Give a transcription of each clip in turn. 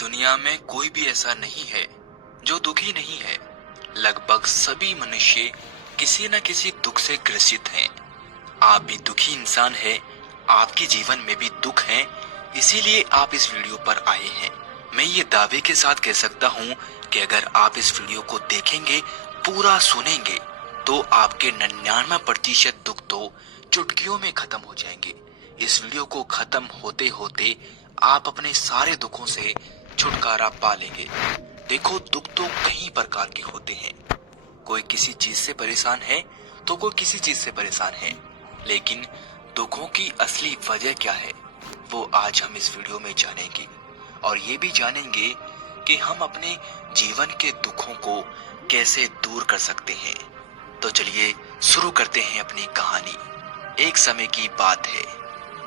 दुनिया में कोई भी ऐसा नहीं है जो दुखी नहीं है। लगभग सभी मनुष्य किसी न किसी दुख से ग्रसित हैं। आप भी दुखी इंसान हैं, आपके जीवन में भी दुख है, इसीलिए आप इस वीडियो पर आए हैं। मैं ये दावे के साथ कह सकता हूँ कि अगर आप इस वीडियो को देखेंगे, पूरा सुनेंगे, तो आपके 99% दुख तो चुटकियों में खत्म हो जाएंगे। इस वीडियो को खत्म होते होते आप अपने सारे दुखों से छुटकारा पा लेंगे। देखो, दुख तो कई प्रकार के होते हैं। कोई किसी चीज से परेशान है तो कोई किसी चीज से परेशान है, लेकिन दुखों की असली वजह क्या है वो आज हम इस वीडियो में जानेंगे। और ये भी जानेंगे कि हम अपने जीवन के दुखों को कैसे दूर कर सकते हैं। तो चलिए शुरू करते हैं अपनी कहानी। एक समय की बात है,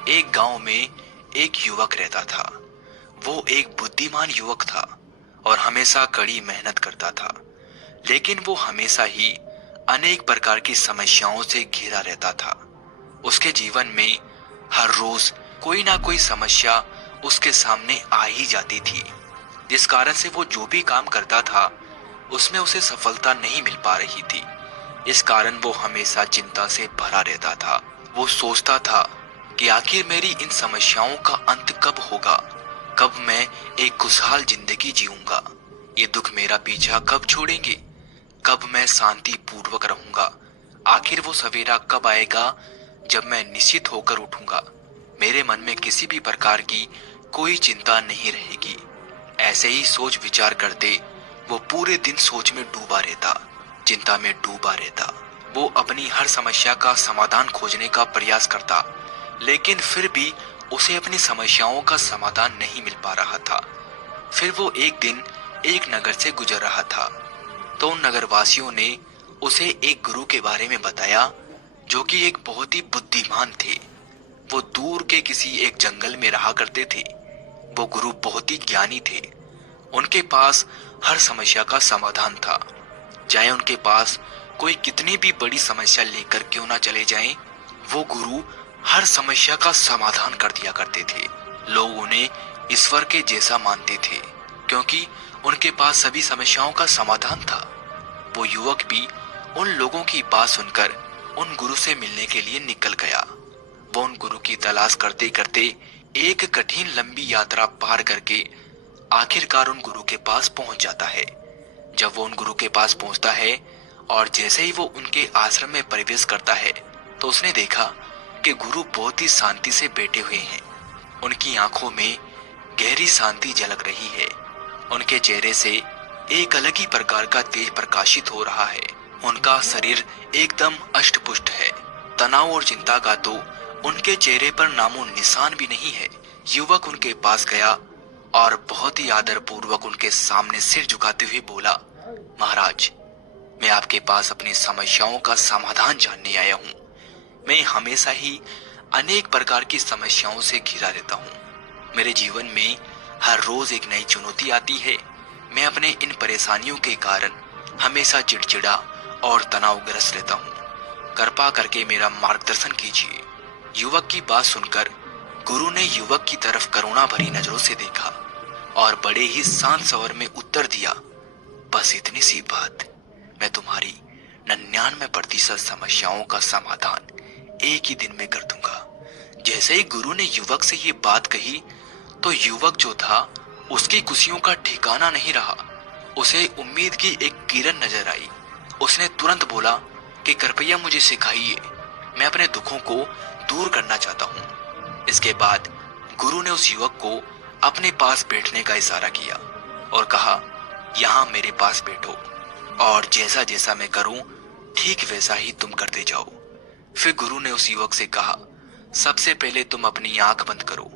एक गांव में एक युवक रहता था। वो एक बुद्धिमान युवक था और हमेशा कड़ी मेहनत करता था, लेकिन वो हमेशा ही अनेक प्रकार की समस्याओं से घिरा रहता था। उसके जीवन में हर रोज कोई ना कोई समस्या उसके सामने आ ही जाती थी, जिस कारण से वो जो भी काम करता था उसमें उसे सफलता नहीं मिल पा रही थी। इस कारण वो हमेशा चिंता से भरा रहता था। वो सोचता था कि आखिर मेरी इन समस्याओं का अंत कब होगा, कब मैं एक खुशहाल जिंदगी जीऊंगा, ये दुख मेरा पीछा कब छोड़ेंगे, कब मैं शांति पूर्वक रहूंगा, आखिर वो सवेरा कब आएगा जब मैं निश्चित होकर उठूंगा, मेरे मन में किसी भी प्रकार की कोई चिंता नहीं रहेगी। ऐसे ही सोच विचार करते वो पूरे दिन सोच में डूबा रहता, चिंता में डूबा रहता। वो अपनी हर समस्या का समाधान खोजने का प्रयास करता, लेकिन फिर भी उसे अपनी समस्याओं का समाधान नहीं मिल पा रहा था। फिर वो एक दिन एक नगर से गुजर रहा था, तो उन नगरवासियों ने उसे एक गुरु के बारे में बताया, जो कि एक बहुत ही बुद्धिमान थे। वो दूर के किसी एक जंगल में रहा करते थे। वो गुरु बहुत ही ज्ञानी थे। उनके पास हर समस्या का समाधान था। चाहे उनके पास कोई कितनी भी बड़ी समस्या लेकर क्यों ना चले जाएं, वो गुरु हर समस्या का समाधान कर दिया करते थे। लोग उन्हें ईश्वर के जैसा मानते थे, क्योंकि उनके पास सभी समस्याओं का समाधान था। वो युवक भी उन लोगों की बात सुनकर उन गुरु से मिलने के लिए निकल गया। वो उन गुरु की तलाश करते करते एक कठिन लंबी यात्रा पार करके आखिरकार उन गुरु के पास पहुंच जाता है। जब वो उन गुरु के पास पहुंचता है और जैसे ही वो उनके आश्रम में प्रवेश करता है, तो उसने देखा कि गुरु बहुत ही शांति से बैठे हुए हैं। उनकी आंखों में गहरी शांति झलक रही है। उनके चेहरे से एक अलग ही प्रकार का तेज प्रकाशित हो रहा है। उनका शरीर एकदम अष्टपुष्ट है। तनाव और चिंता का तो उनके चेहरे पर नामो निशान भी नहीं है। युवक उनके पास गया और बहुत ही आदर पूर्वक उनके सामने सिर झुकाते हुए बोला, महाराज, मैं आपके पास अपनी समस्याओं का समाधान जानने आया हूँ। मैं हमेशा ही अनेक प्रकार की समस्याओं से घिरा रहता हूँ। मेरे जीवन में हर रोज एक नई चुनौती आती है। मैं अपने इन परेशानियों के कारण हमेशा चिड़चिड़ा और तनावग्रस्त रहता हूँ। कृपा करके मेरा मार्गदर्शन कीजिए। युवक की बात सुनकर गुरु ने युवक की तरफ करुणा भरी नजरों से देखा और बड़े ही शांत स्वर में उत्तर दिया, बस इतनी सी बात, मैं तुम्हारी 99% समस्याओं का समाधान एक ही दिन में कर दूंगा। जैसे ही गुरु ने युवक से ये बात कही, तो युवक जो था उसकी खुशियों का ठिकाना नहीं रहा। उसे उम्मीद की एक किरण नजर आई। उसने तुरंत बोला कि कृपया मुझे सिखाइए, मैं अपने दुखों को दूर करना चाहता हूँ। इसके बाद गुरु ने उस युवक को अपने पास बैठने का इशारा किया और कहा, यहाँ मेरे पास बैठो और जैसा जैसा मैं करूं ठीक वैसा ही तुम करते जाओ। फिर गुरु ने उस युवक से कहा, सबसे पहले तुम अपनी आंख बंद करो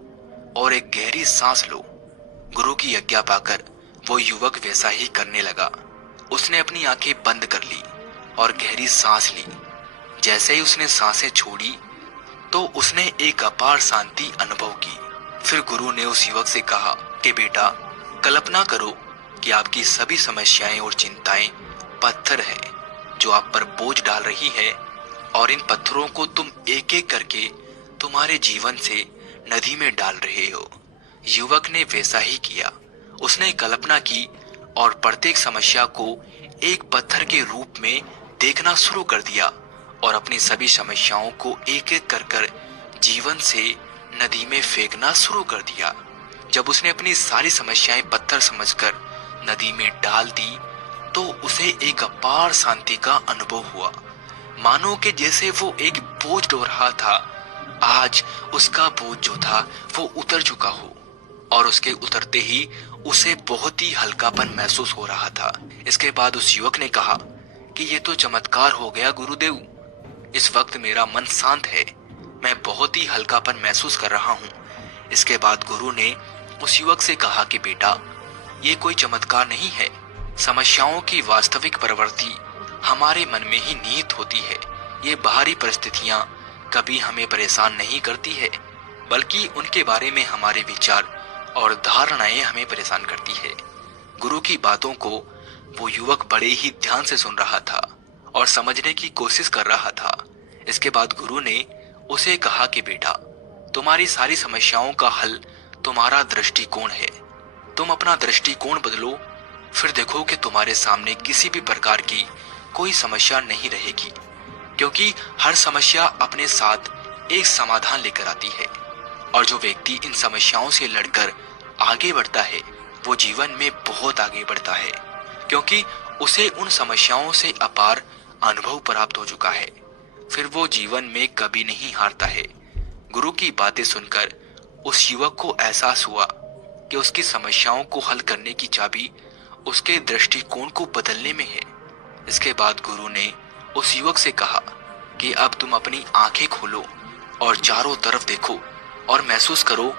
और एक गहरी सांस लो। गुरु की आज्ञा पाकर वो युवक वैसा ही करने लगा। उसने अपनी आंखें बंद कर ली और गहरी सांस ली। जैसे ही उसने सांसें छोड़ी, तो उसने एक अपार शांति अनुभव की। फिर गुरु ने उस युवक से कहा कि बेटा, कल्पना करो कि आपकी सभी समस्याएं और चिंताएं पत्थर हैं जो आप पर बोझ डाल रही है, और इन पत्थरों को तुम एक एक करके तुम्हारे जीवन से नदी में डाल रहे हो। युवक ने वैसा ही किया उसने कल्पना की और प्रत्येक समस्या को एक पत्थर के रूप में देखना शुरू कर दिया और अपनी सभी समस्याओं को एक एक कर जीवन से नदी में फेंकना शुरू कर दिया। जब उसने अपनी सारी समस्याएं पत्थर समझकर नदी में डाल दी तो उसे एक अपार शांति का अनुभव हुआ, मानो कि जैसे वो एक बोझ ढो रहा था, आज उसका बोझ जो था वो उतर चुका हो और उसके उतरते ही उसे बहुत ही हल्कापन महसूस हो रहा था। इसके बाद उस युवक ने कहा कि ये तो चमत्कार हो गया गुरुदेव, इस वक्त मेरा मन शांत है, मैं बहुत ही हल्कापन महसूस कर रहा हूँ। इसके बाद गुरु ने उस युवक से कहा कि बेटा, ये कोई चमत्कार नहीं है, समस्याओं की वास्तविक प्रवृत्ति हमारे मन में ही निहित होती है। ये बाहरी परिस्थितियां कभी हमें परेशान नहीं करती है, बल्कि उनके बारे में हमारे विचार और धारणाएं हमें परेशान करती है। गुरु की बातों को वो युवक बड़े ही ध्यान से सुन रहा था और समझने की कोशिश कर रहा था। इसके बाद गुरु ने उसे कहा कि बेटा, तुम्हारी सारी समस्याओं का हल तुम्हारा दृष्टिकोण है। तुम अपना दृष्टिकोण बदलो, फिर देखो कि तुम्हारे सामने किसी भी प्रकार की कोई समस्या नहीं रहेगी, क्योंकि हर समस्या अपने साथ एक समाधान लेकर आती है और जो व्यक्ति इन समस्याओं से लड़कर आगे बढ़ता है वो जीवन में बहुत आगे बढ़ता है, क्योंकि उसे उन समस्याओं से अपार अनुभव प्राप्त हो चुका है। फिर वो जीवन में कभी नहीं हारता है। गुरु की बातें सुनकर उस युवक को एहसास हुआ कि उसकी समस्याओं को हल करने की चाबी उसके दृष्टिकोण को बदलने में है। इसके बाद गुरु ने उस युवक से कहा कि अब तुम अपनी आंखें खोलो और चारों तरफ देखो और महसूस करो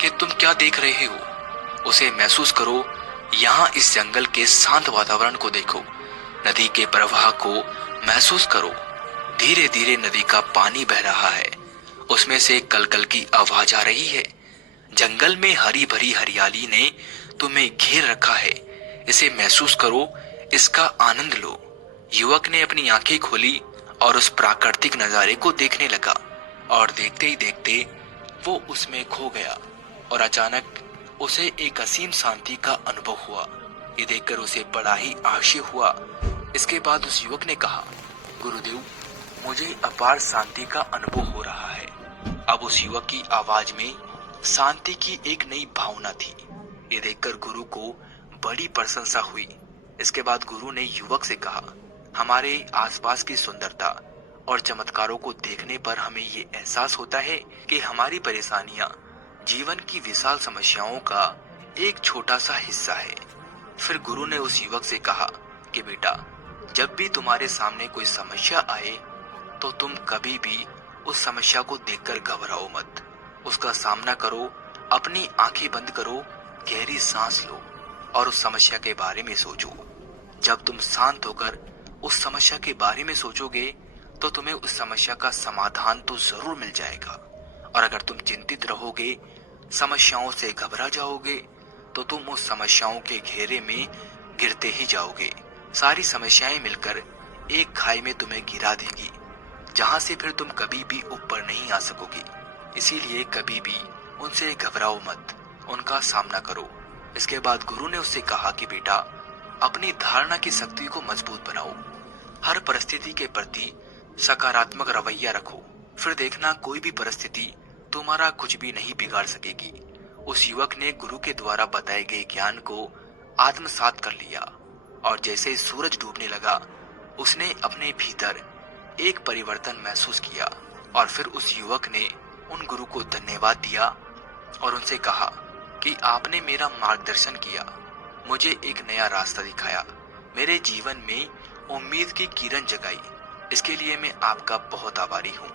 कि तुम क्या देख रहे हो। उसे महसूस करो, यहाँ इस जंगल के शांत वातावरण को देखो, नदी के प्रवाह को महसूस करो। धीरे धीरे नदी का पानी बह रहा है, उसमें से कलकल की आवाज आ रही है। जंगल में हरी भरी हरियाली ने तुम्हें घेर रखा है, इसे महसूस करो, इसका आनंद लो। युवक ने अपनी आंखें खोली और उस प्राकृतिक नजारे को देखने लगा और देखते ही देखते वो उसमें खो गया और अचानक उसे एक असीम शांति का अनुभव हुआ। ये देखकर उसे बड़ा ही आश्चर्य हुआ। इसके बाद उस युवक ने कहा, गुरुदेव, मुझे अपार शांति का अनुभव हो रहा है। अब उस युवक की आवाज में शांति की एक नई भावना थी। ये देखकर गुरु को बड़ी प्रशंसा हुई। इसके बाद गुरु ने युवक से कहा, हमारे आसपास की सुंदरता और चमत्कारों को देखने पर हमें ये एहसास होता है कि हमारी परेशानियां जीवन की विशाल समस्याओं का एक छोटा सा हिस्सा है। फिर गुरु ने उस युवक से कहा कि बेटा, जब भी तुम्हारे सामने कोई समस्या आए तो तुम कभी भी उस समस्या को देखकर घबराओ मत, उसका सामना करो, अपनी आंखें बंद करो, गहरी सांस लो और उस समस्या के बारे में सोचो। जब तुम शांत होकर उस समस्या के बारे में सोचोगे तो तुम्हें उस समस्या का समाधान तो जरूर मिल जाएगा, और अगर तुम चिंतित रहोगे, समस्याओं से घबरा जाओगे, तो तुम उस समस्याओं के घेरे में गिरते ही जाओगे। सारी समस्याएं मिलकर एक खाई में तुम्हें गिरा देंगी, जहां से फिर तुम कभी भी ऊपर नहीं आ सकोगे। इसीलिए कभी भी उनसे घबराओ मत, उनका सामना करो। इसके बाद गुरु ने उससे कहा कि बेटा, अपनी धारणा की शक्ति को मजबूत बनाओ, हर परिस्थिति के प्रति सकारात्मक रवैया रखो, फिर देखना कोई भी परिस्थिति तुम्हारा कुछ भी नहीं बिगाड़ सकेगी। उस युवक ने गुरु के द्वारा बताए गए ज्ञान को आत्मसात कर लिया और जैसे ही सूरज डूबने लगा, उसने अपने भीतर एक परिवर्तन महसूस किया और फिर उस युवक ने उन गुरु को धन्यवाद दिया और उनसे कहा कि आपने मेरा मार्गदर्शन किया, मुझे एक नया रास्ता दिखाया, मेरे जीवन में उम्मीद की किरण जगाई। इसके लिए मैं आपका बहुत आभारी हूँ।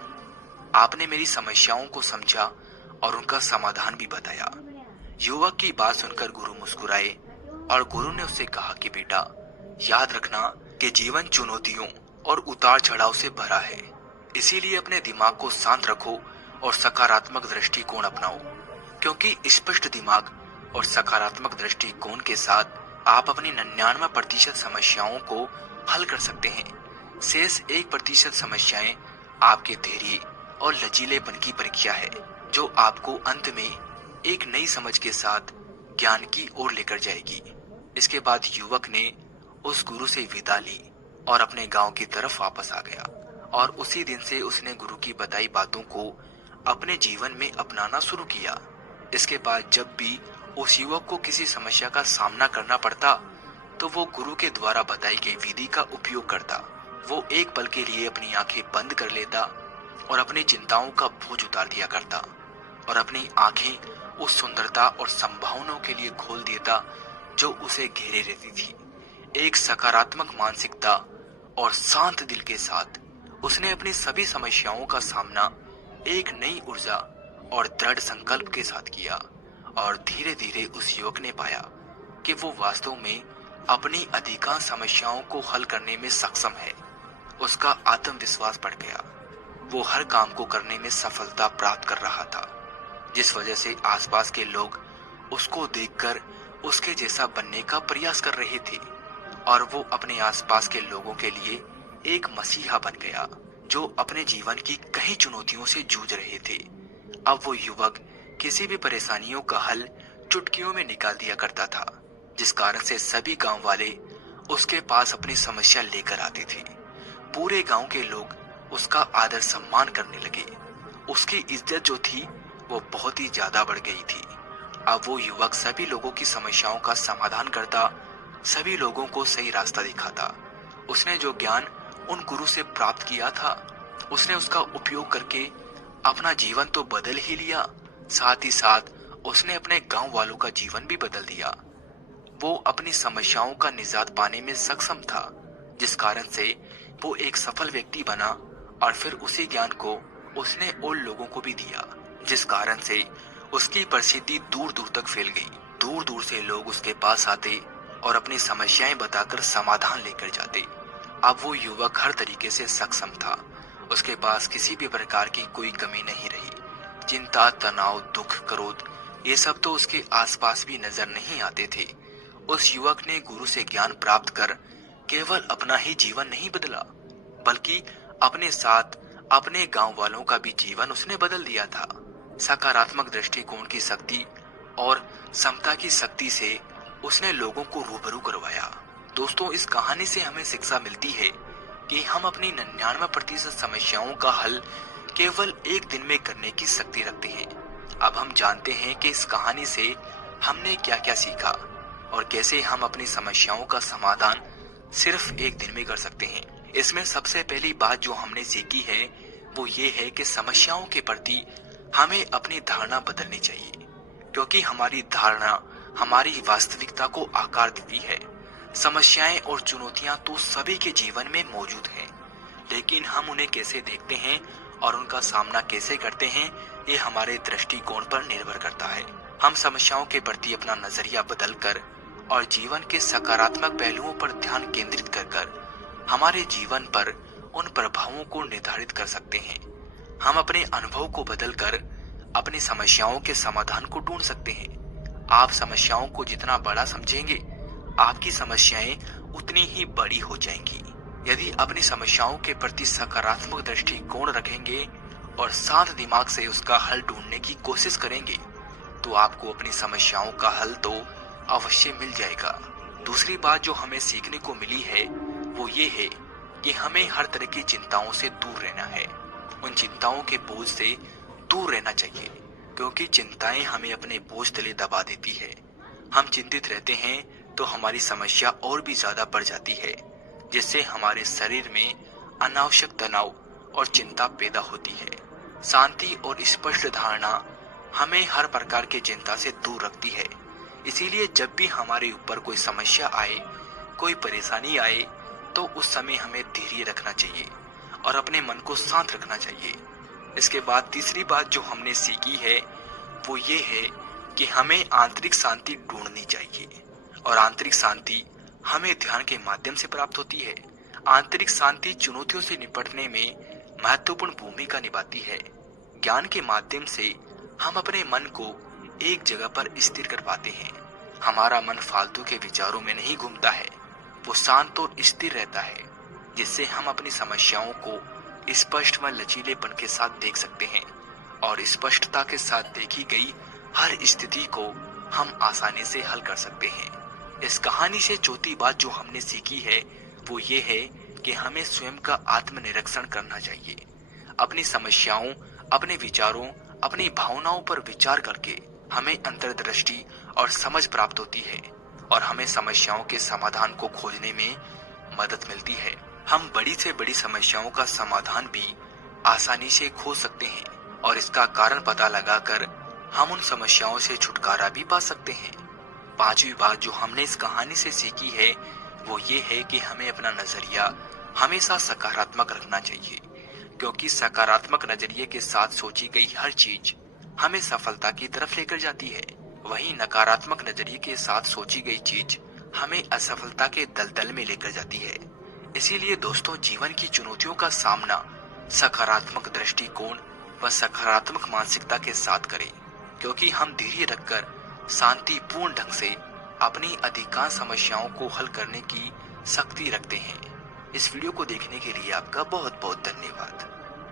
आपने मेरी समस्याओं को समझा और उनका समाधान भी बताया। युवक की बात सुनकर गुरु मुस्कुराए और गुरु ने उससे कहा कि बेटा, याद रखना कि जीवन चुनौतियों और उतार चढ़ाव से भरा है, इसीलिए अपने दिमाग को शांत रखो और सकारात्मक दृष्टिकोण अपनाओ, क्योंकि स्पष्ट दिमाग और सकारात्मक दृष्टिकोण के साथ आप अपनी 99% समस्याओं को हल कर सकते हैं। शेष 1% समस्याएं आपके धैर्य और लचीलेपन की परीक्षा है, जो आपको अंत में एक नई समझ के साथ ज्ञान की ओर लेकर जाएगी। इसके बाद युवक ने उस गुरु से विदा ली और अपने गांव की तरफ वापस आ गया और उसी दिन से उसने गुरु की बताई बातों को अपने जीवन में अपनाना शुरू किया। इसके बाद जब भी उस युवक को किसी समस्या का सामना करना पड़ता तो वो गुरु के द्वारा बताई गई विधि का उपयोग करता। वो एक पल के लिए अपनी आंखें बंद कर लेता और अपनी चिंताओं का बोझ उतार दिया करता और अपनी आंखें उस सुंदरता और संभावनाओं के लिए खोल देता जो उसे घेरे रहती थी। एक सकारात्मक मानसिकता और शांत दिल के साथ उसने अपनी सभी समस्याओं का सामना एक नई ऊर्जा और दृढ़ संकल्प के साथ किया और धीरे धीरे उस युवक ने पाया कि वो वास्तव में अपनी अधिकांश समस्याओं को हल करने में सक्षम है। उसका आत्मविश्वास बढ़ गया। वो हर काम को करने में सफलता प्राप्त कर रहा था, जिस वजह से आसपास के लोग उसको देखकर उसके जैसा बनने का प्रयास कर रहे थे और वो अपने आसपास के लोगों के लिए एक मसीहा बन गया जो अपने जीवन की कई चुनौतियों से जूझ रहे थे। अब वो युवक किसी भी परेशानियों का हल चुटकियों में निकाल दिया करता था, जिस कारण से सभी गांव वाले उसके पास अपनी समस्या लेकर आते थे। पूरे गांव के लोग उसका आदर सम्मान करने लगे। उसकी इज्जत जो थी वो बहुत ही ज्यादा बढ़ गई थी। अब वो युवक सभी लोगों की समस्याओं का समाधान करता, सभी लोगों को सही रास्ता दिखाता। उसने जो ज्ञान उन गुरु से प्राप्त किया था, उसने उसका उपयोग करके अपना जीवन तो बदल ही लिया, साथ ही साथ उसने अपने गांव वालों का जीवन भी बदल दिया। वो अपनी समस्याओं का निजात पाने में सक्षम था, जिस कारण से वो एक सफल व्यक्ति बना और फिर उसी ज्ञान को उसने और लोगों को भी दिया, जिस कारण से उसकी प्रसिद्धि दूर दूर तक फैल गई। दूर दूर से लोग उसके पास आते और अपनी समस्याएं बताकर समाधान लेकर जाते। अब वो युवक हर तरीके से सक्षम था। उसके पास किसी भी प्रकार की कोई कमी नहीं रही। चिंता, तनाव, दुख, क्रोध, ये सब तो उसके आसपास भी नजर नहीं आते थे। उस युवक ने गुरु से ज्ञान प्राप्त कर केवल अपना ही जीवन नहीं बदला, बल्कि अपने साथ अपने गांव वालों का भी जीवन उसने बदल दिया था। सकारात्मक दृष्टिकोण की शक्ति और समता की शक्ति से उसने लोगों को रूबरू करवाया। दोस्तों, इस कहानी से हमें शिक्षा मिलती है कि हम अपनी 99% समस्याओं का हल केवल एक दिन में करने की शक्ति रखते हैं। अब हम जानते हैं कि इस कहानी से हमने क्या क्या सीखा और कैसे हम अपनी समस्याओं का समाधान सिर्फ एक दिन में कर सकते हैं। इसमें सबसे पहली बात जो हमने सीखी है वो ये है कि समस्याओं के प्रति हमें अपनी धारणा बदलनी चाहिए, क्योंकि हमारी धारणा हमारी वास्तविकता को आकार देती है। समस्याएं और चुनौतियां तो सभी के जीवन में मौजूद हैं, लेकिन हम उन्हें कैसे देखते हैं और उनका सामना कैसे करते हैं, ये हमारे दृष्टिकोण पर निर्भर करता है। हम समस्याओं के प्रति अपना नजरिया बदलकर और जीवन के सकारात्मक पहलुओं पर ध्यान केंद्रित कर हमारे जीवन पर उन प्रभावों को निर्धारित कर सकते हैं। हम अपने अनुभव को बदलकर अपनी समस्याओं के समाधान को ढूंढ सकते हैं। आप समस्याओं को जितना बड़ा समझेंगे, आपकी समस्याएं उतनी ही बड़ी हो जाएंगी। यदि अपनी समस्याओं के प्रति सकारात्मक दृष्टिकोण रखेंगे और शांत दिमाग से उसका हल ढूंढने की कोशिश करेंगे, तो आपको अपनी समस्याओं का हल तो अवश्य मिल जाएगा। दूसरी बात जो हमें सीखने को मिली है वो ये है कि हमें हर तरह की चिंताओं से दूर रहना है। उन चिंताओं के बोझ से दूर रहना चाहिए, क्योंकि चिंताएं हमें अपने बोझ तले दबा देती है। हम चिंतित रहते हैं तो हमारी समस्या और भी ज्यादा बढ़ जाती है, जिससे हमारे शरीर में अनावश्यक तनाव और चिंता पैदा होती है। शांति और स्पष्ट धारणा हमें हर प्रकार की चिंता से दूर रखती है। इसीलिए जब भी हमारे ऊपर कोई समस्या आए, कोई परेशानी आए, तो उस समय हमें धैर्य रखना चाहिए और अपने मन को शांत रखना चाहिए। इसके बाद तीसरी बात जो हमने सीखी है वो ये है कि हमें आंतरिक शांति ढूंढनी चाहिए, और आंतरिक शांति हमें ध्यान के माध्यम से प्राप्त होती है। आंतरिक शांति चुनौतियों से निपटने में महत्वपूर्ण भूमिका निभाती है। ज्ञान के माध्यम से हम अपने मन को एक जगह पर स्थिर कर पाते हैं। हमारा मन फालतू के विचारों में नहीं घूमता है, वो शांत और स्थिर रहता है, जिससे हम अपनी समस्याओं को स्पष्ट व लचीलेपन के साथ देख सकते हैं और स्पष्टता के साथ देखी गई हर स्थिति को हम आसानी से हल कर सकते हैं। इस कहानी से चौथी बात जो हमने सीखी है वो ये है कि हमें स्वयं का आत्मनिरीक्षण करना चाहिए। अपनी समस्याओं, अपने विचारों, अपनी भावनाओं पर विचार करके हमें अंतर्दृष्टि और समझ प्राप्त होती है और हमें समस्याओं के समाधान को खोजने में मदद मिलती है। हम बड़ी से बड़ी समस्याओं का समाधान भी आसानी से खोज सकते हैं और इसका कारण पता लगाकर हम उन समस्याओं से छुटकारा भी पा सकते हैं। पांचवी बात जो हमने इस कहानी से सीखी है वो ये है कि हमें अपना नजरिया हमेशा सकारात्मक रखना चाहिए, क्योंकि सकारात्मक नजरिए के साथ सोची गई हर चीज हमें सफलता की तरफ लेकर जाती है। वहीं नकारात्मक नजरिए के साथ सोची गई चीज हमें असफलता के दलदल में लेकर जाती है। इसीलिए दोस्तों, जीवन की चुनौतियों का सामना सकारात्मक दृष्टिकोण व सकारात्मक मानसिकता के साथ करें, क्योंकि हम धैर्य रखकर शांतिपूर्ण ढंग से अपनी अधिकांश समस्याओं को हल करने की शक्ति रखते हैं। इस वीडियो को देखने के लिए आपका बहुत बहुत धन्यवाद।